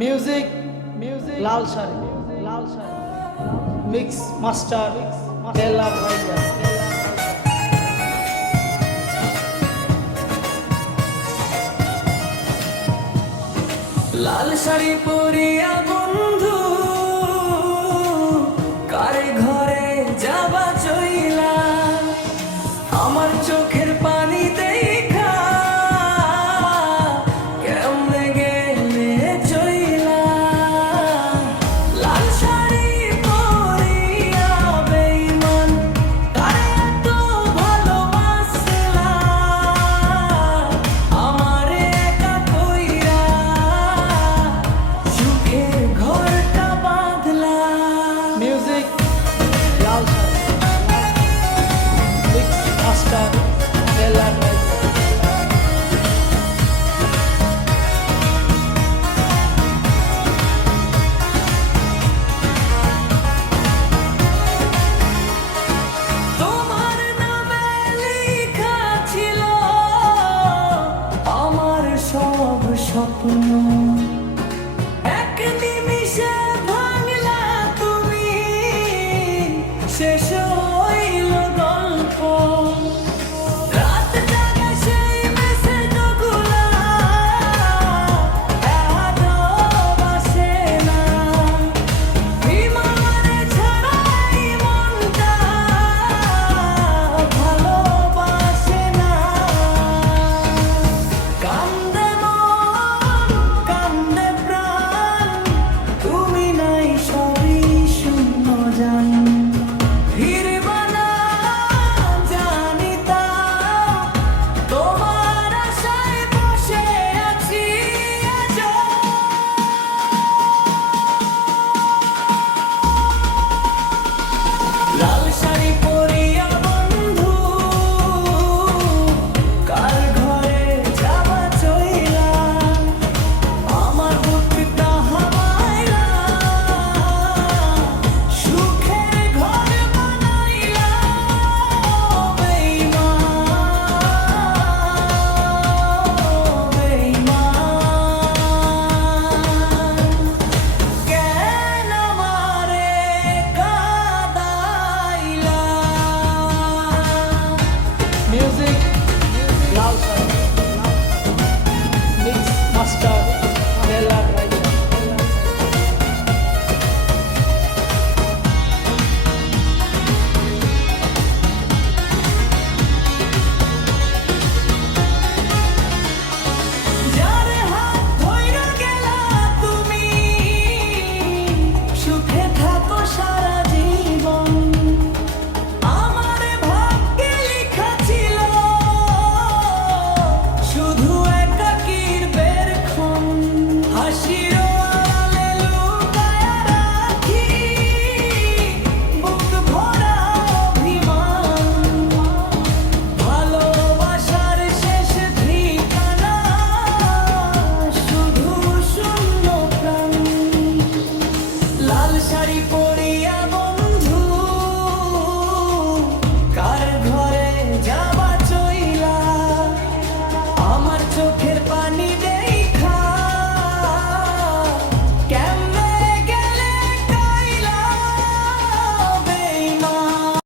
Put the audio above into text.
Music লাল sari mix master বেলা ভাইয়া। লাল শাড়ি পরিয়া বন্ধু কারে ঘরে যাবা চইলা, আমার চোখের পানি দেখা কেমনে গেলে চইলা। লাল শাড়ি পরিয়া বেঈমান কারে এত ভালোবাসলা, আমারে একা কইরা সুখের ঘরটা বাঁধলা। মিউজিক লাল শাড়ি মিক্স মাস্টার বেলা ভাইয়া। তোমার নামে লেখা ছিল আমার সব স্বপ্ন।